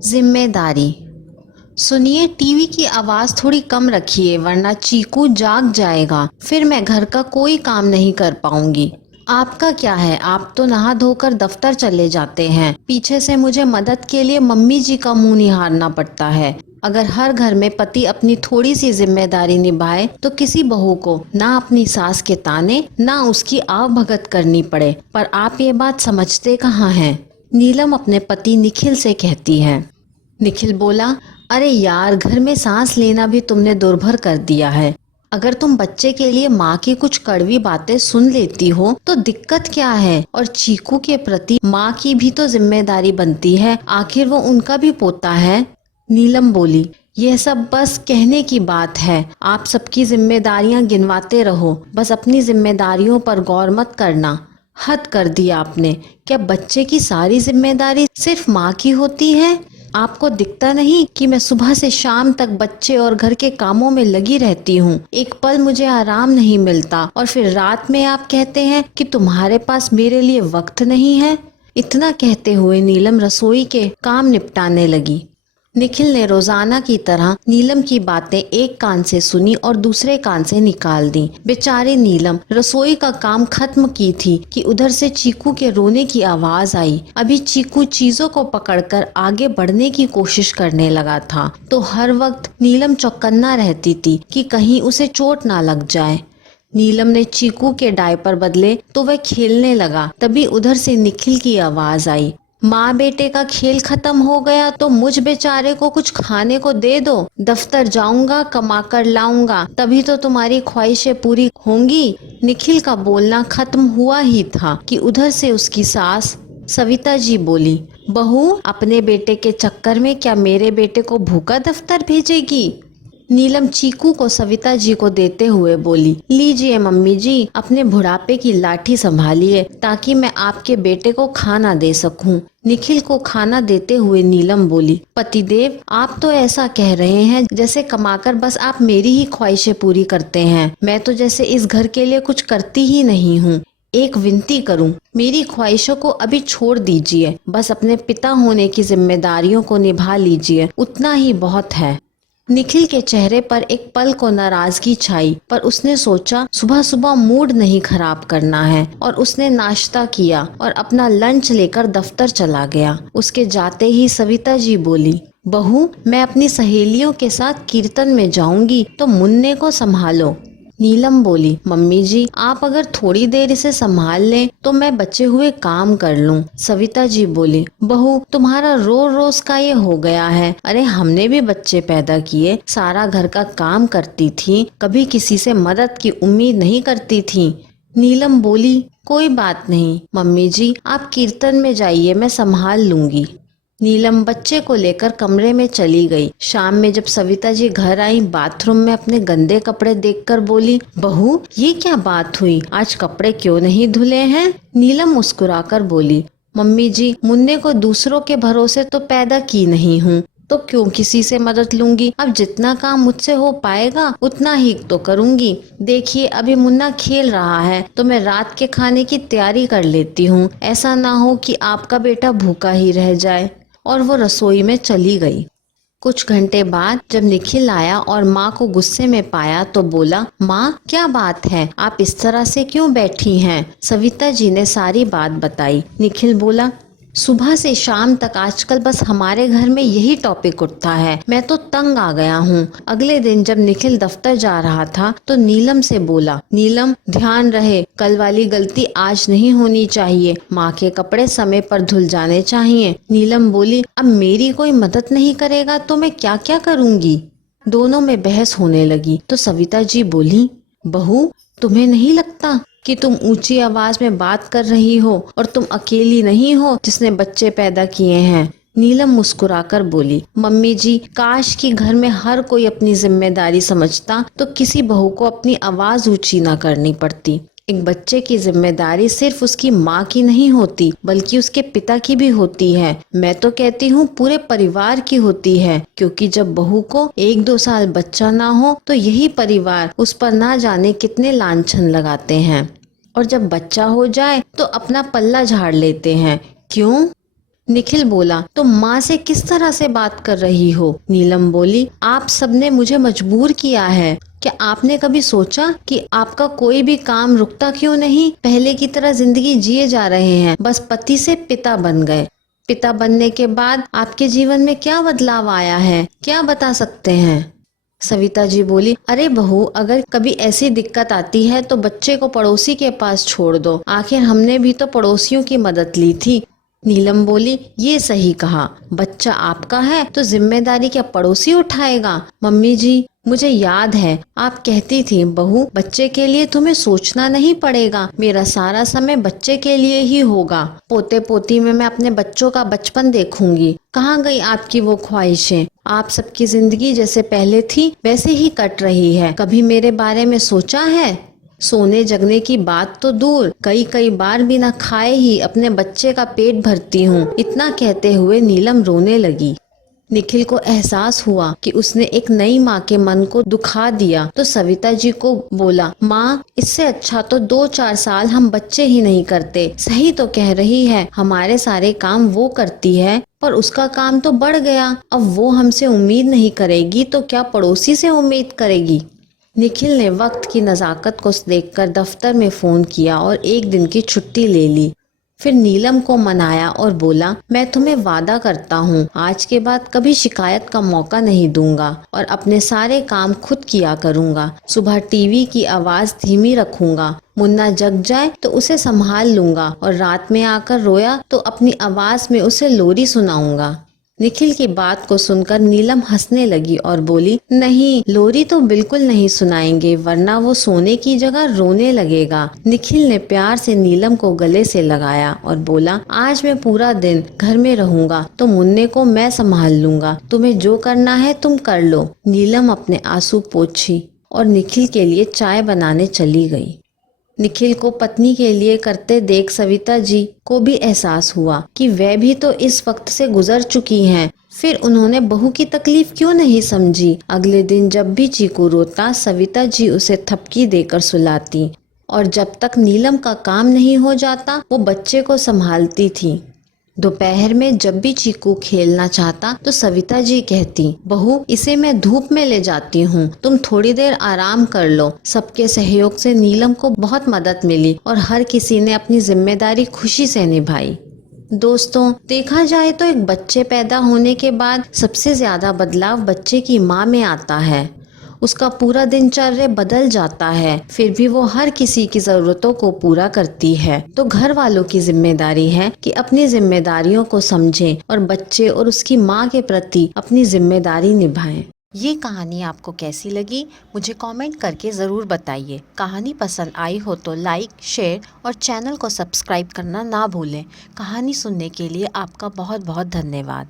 जिम्मेदारी। सुनिए, टीवी की आवाज थोड़ी कम रखिए वरना चीकू जाग जाएगा। फिर मैं घर का कोई काम नहीं कर पाऊंगी। आपका क्या है, आप तो नहा धोकर दफ्तर चले जाते हैं। पीछे से मुझे मदद के लिए मम्मी जी का मुंह निहारना पड़ता है। अगर हर घर में पति अपनी थोड़ी सी जिम्मेदारी निभाए तो किसी बहू को ना अपनी सास के ताने ना उसकी आवभगत करनी पड़े। पर आप ये बात समझते कहाँ हैं? नीलम अपने पति निखिल से कहती है। निखिल बोला, अरे यार, घर में सांस लेना भी तुमने दुर्भर कर दिया है। अगर तुम बच्चे के लिए माँ की कुछ कड़वी बातें सुन लेती हो तो दिक्कत क्या है? और चीकू के प्रति माँ की भी तो जिम्मेदारी बनती है, आखिर वो उनका भी पोता है। नीलम बोली, यह सब बस कहने की बात है। आप सबकी जिम्मेदारियां गिनवाते रहो, बस अपनी जिम्मेदारियों पर गौर मत करना। हद कर दिया आपने। क्या बच्चे की सारी जिम्मेदारी सिर्फ माँ की होती है? आपको दिखता नहीं कि मैं सुबह से शाम तक बच्चे और घर के कामों में लगी रहती हूँ। एक पल मुझे आराम नहीं मिलता और फिर रात में आप कहते हैं कि तुम्हारे पास मेरे लिए वक्त नहीं है। इतना कहते हुए नीलम रसोई के काम निपटाने लगी। निखिल ने रोजाना की तरह नीलम की बातें एक कान से सुनी और दूसरे कान से निकाल दी। बेचारी नीलम रसोई का काम खत्म की थी कि उधर से चीकू के रोने की आवाज आई। अभी चीकू चीजों को पकड़कर आगे बढ़ने की कोशिश करने लगा था तो हर वक्त नीलम चौकन्ना रहती थी कि कहीं उसे चोट ना लग जाए। नीलम ने चीकू के डायपर बदले तो वह खेलने लगा। तभी उधर से निखिल की आवाज आई, माँ बेटे का खेल खत्म हो गया तो मुझ बेचारे को कुछ खाने को दे दो। दफ्तर जाऊंगा, कमा कर लाऊंगा, तभी तो तुम्हारी ख्वाहिशें पूरी होंगी। निखिल का बोलना खत्म हुआ ही था कि उधर से उसकी सास सविता जी बोली, बहू, अपने बेटे के चक्कर में क्या मेरे बेटे को भूखा दफ्तर भेजेगी? नीलम चीकू को सविता जी को देते हुए बोली, लीजिए मम्मी जी, अपने बुढ़ापे की लाठी संभालिए ताकि मैं आपके बेटे को खाना दे सकूं। निखिल को खाना देते हुए नीलम बोली, पतिदेव, आप तो ऐसा कह रहे हैं जैसे कमाकर बस आप मेरी ही ख्वाहिशें पूरी करते हैं। मैं तो जैसे इस घर के लिए कुछ करती ही नहीं हूँ। एक विनती करूं, मेरी ख्वाहिशों को अभी छोड़ दीजिए, बस अपने पिता होने की जिम्मेदारियों को निभा लीजिए, उतना ही बहुत है। निखिल के चेहरे पर एक पल को नाराजगी छाई, पर उसने सोचा सुबह सुबह मूड नहीं खराब करना है और उसने नाश्ता किया और अपना लंच लेकर दफ्तर चला गया। उसके जाते ही सविता जी बोली, बहू, मैं अपनी सहेलियों के साथ कीर्तन में जाऊंगी तो मुन्ने को संभालो। नीलम बोली, मम्मी जी, आप अगर थोड़ी देर इसे संभाल लें तो मैं बचे हुए काम कर लूं। सविता जी बोली, बहू, तुम्हारा रोज रोज का ये हो गया है। अरे हमने भी बच्चे पैदा किए, सारा घर का काम करती थी, कभी किसी से मदद की उम्मीद नहीं करती थी। नीलम बोली, कोई बात नहीं मम्मी जी, आप कीर्तन में जाइए, मैं संभाल लूंगी। नीलम बच्चे को लेकर कमरे में चली गई। शाम में जब सविता जी घर आई, बाथरूम में अपने गंदे कपड़े देखकर बोली, बहू, ये क्या बात हुई, आज कपड़े क्यों नहीं धुले हैं? नीलम मुस्कुराकर बोली, मम्मी जी, मुन्ने को दूसरों के भरोसे तो पैदा की नहीं हूँ, तो क्यों किसी से मदद लूंगी। अब जितना काम मुझसे हो पाएगा उतना ही तो करूंगी। देखिए, अभी मुन्ना खेल रहा है तो मैं रात के खाने की तैयारी कर लेती हूँ, ऐसा ना हो कि आपका बेटा भूखा ही रह जाए। और वो रसोई में चली गई। कुछ घंटे बाद जब निखिल आया और माँ को गुस्से में पाया तो बोला, माँ, क्या बात है, आप इस तरह से क्यों बैठी हैं? सविता जी ने सारी बात बताई। निखिल बोला, सुबह से शाम तक आजकल बस हमारे घर में यही टॉपिक उठता है, मैं तो तंग आ गया हूँ। अगले दिन जब निखिल दफ्तर जा रहा था तो नीलम से बोला, नीलम, ध्यान रहे, कल वाली गलती आज नहीं होनी चाहिए, माँ के कपड़े समय पर धुल जाने चाहिए। नीलम बोली, अब मेरी कोई मदद नहीं करेगा तो मैं क्या क्या करूँगी? दोनों में बहस होने लगी तो सविता जी बोली, बहू, तुम्हें नहीं लगता कि तुम ऊंची आवाज में बात कर रही हो और तुम अकेली नहीं हो जिसने बच्चे पैदा किए हैं? नीलम मुस्कुराकर बोली, मम्मी जी, काश कि घर में हर कोई अपनी जिम्मेदारी समझता तो किसी बहू को अपनी आवाज ऊंची ना करनी पड़ती। एक बच्चे की जिम्मेदारी सिर्फ उसकी माँ की नहीं होती बल्कि उसके पिता की भी होती है। मैं तो कहती हूँ पूरे परिवार की होती है, क्योंकि जब बहू को 1-2 साल बच्चा ना हो तो यही परिवार उस पर ना जाने कितने लांछन लगाते हैं और जब बच्चा हो जाए तो अपना पल्ला झाड़ लेते हैं। क्यों? निखिल बोला, तो माँ से किस तरह से बात कर रही हो? नीलम बोली, आप सबने मुझे मजबूर किया है। क्या आपने कभी सोचा कि आपका कोई भी काम रुकता क्यों नहीं? पहले की तरह जिंदगी जिए जा रहे हैं, बस पति से पिता बन गए। पिता बनने के बाद आपके जीवन में क्या बदलाव आया है, क्या बता सकते हैं? सविता जी बोली, अरे बहू, अगर कभी ऐसी दिक्कत आती है तो बच्चे को पड़ोसी के पास छोड़ दो, आखिर हमने भी तो पड़ोसियों की मदद ली थी। नीलम बोली, ये सही कहा, बच्चा आपका है तो जिम्मेदारी क्या पड़ोसी उठाएगा? मम्मी जी, मुझे याद है आप कहती थी, बहू बच्चे के लिए तुम्हें सोचना नहीं पड़ेगा, मेरा सारा समय बच्चे के लिए ही होगा। पोते पोती में मैं अपने बच्चों का बचपन देखूंगी। कहाँ गई आपकी वो ख्वाहिशें? आप सबकी जिंदगी जैसे पहले थी वैसे ही कट रही है। कभी मेरे बारे में सोचा है? सोने जगने की बात तो दूर, कई कई बार बिना खाए ही अपने बच्चे का पेट भरती हूँ। इतना कहते हुए नीलम रोने लगी। निखिल को एहसास हुआ कि उसने एक नई माँ के मन को दुखा दिया, तो सविता जी को बोला, माँ इससे अच्छा तो 2-4 साल हम बच्चे ही नहीं करते। सही तो कह रही है, हमारे सारे काम वो करती है, पर उसका काम तो बढ़ गया। अब वो हमसे उम्मीद नहीं करेगी तो क्या पड़ोसी से उम्मीद करेगी? निखिल ने वक्त की नज़ाकत को देखकर दफ्तर में फोन किया और एक दिन की छुट्टी ले ली। फिर नीलम को मनाया और बोला, मैं तुम्हें वादा करता हूँ आज के बाद कभी शिकायत का मौका नहीं दूंगा और अपने सारे काम खुद किया करूँगा। सुबह टीवी की आवाज़ धीमी रखूंगा, मुन्ना जग जाए तो उसे संभाल लूंगा और रात में आकर रोया तो अपनी आवाज़ में उसे लोरी सुनाऊंगा। निखिल की बात को सुनकर नीलम हंसने लगी और बोली, नहीं, लोरी तो बिल्कुल नहीं सुनाएंगे, वरना वो सोने की जगह रोने लगेगा। निखिल ने प्यार से नीलम को गले से लगाया और बोला, आज मैं पूरा दिन घर में रहूंगा तो मुन्ने को मैं संभाल लूंगा, तुम्हें जो करना है तुम कर लो। नीलम अपने आंसू पोंछी और निखिल के लिए चाय बनाने चली गई। निखिल को पत्नी के लिए करते देख सविता जी को भी एहसास हुआ कि वह भी तो इस वक्त से गुजर चुकी हैं। फिर उन्होंने बहू की तकलीफ क्यों नहीं समझी। अगले दिन जब भी चीकू रोता, सविता जी उसे थपकी देकर सुलाती और जब तक नीलम का काम नहीं हो जाता वो बच्चे को संभालती थी। दोपहर में जब भी चीकू खेलना चाहता तो सविता जी कहती, बहू इसे मैं धूप में ले जाती हूँ, तुम थोड़ी देर आराम कर लो। सबके सहयोग से नीलम को बहुत मदद मिली और हर किसी ने अपनी जिम्मेदारी खुशी से निभाई। दोस्तों, देखा जाए तो एक बच्चे पैदा होने के बाद सबसे ज्यादा बदलाव बच्चे की माँ में आता है। उसका पूरा दिनचर्या बदल जाता है, फिर भी वो हर किसी की जरूरतों को पूरा करती है। तो घर वालों की जिम्मेदारी है कि अपनी जिम्मेदारियों को समझें और बच्चे और उसकी माँ के प्रति अपनी जिम्मेदारी निभाएं। ये कहानी आपको कैसी लगी मुझे कमेंट करके ज़रूर बताइए। कहानी पसंद आई हो तो लाइक, शेयर और चैनल को सब्सक्राइब करना ना भूलें। कहानी सुनने के लिए आपका बहुत बहुत धन्यवाद।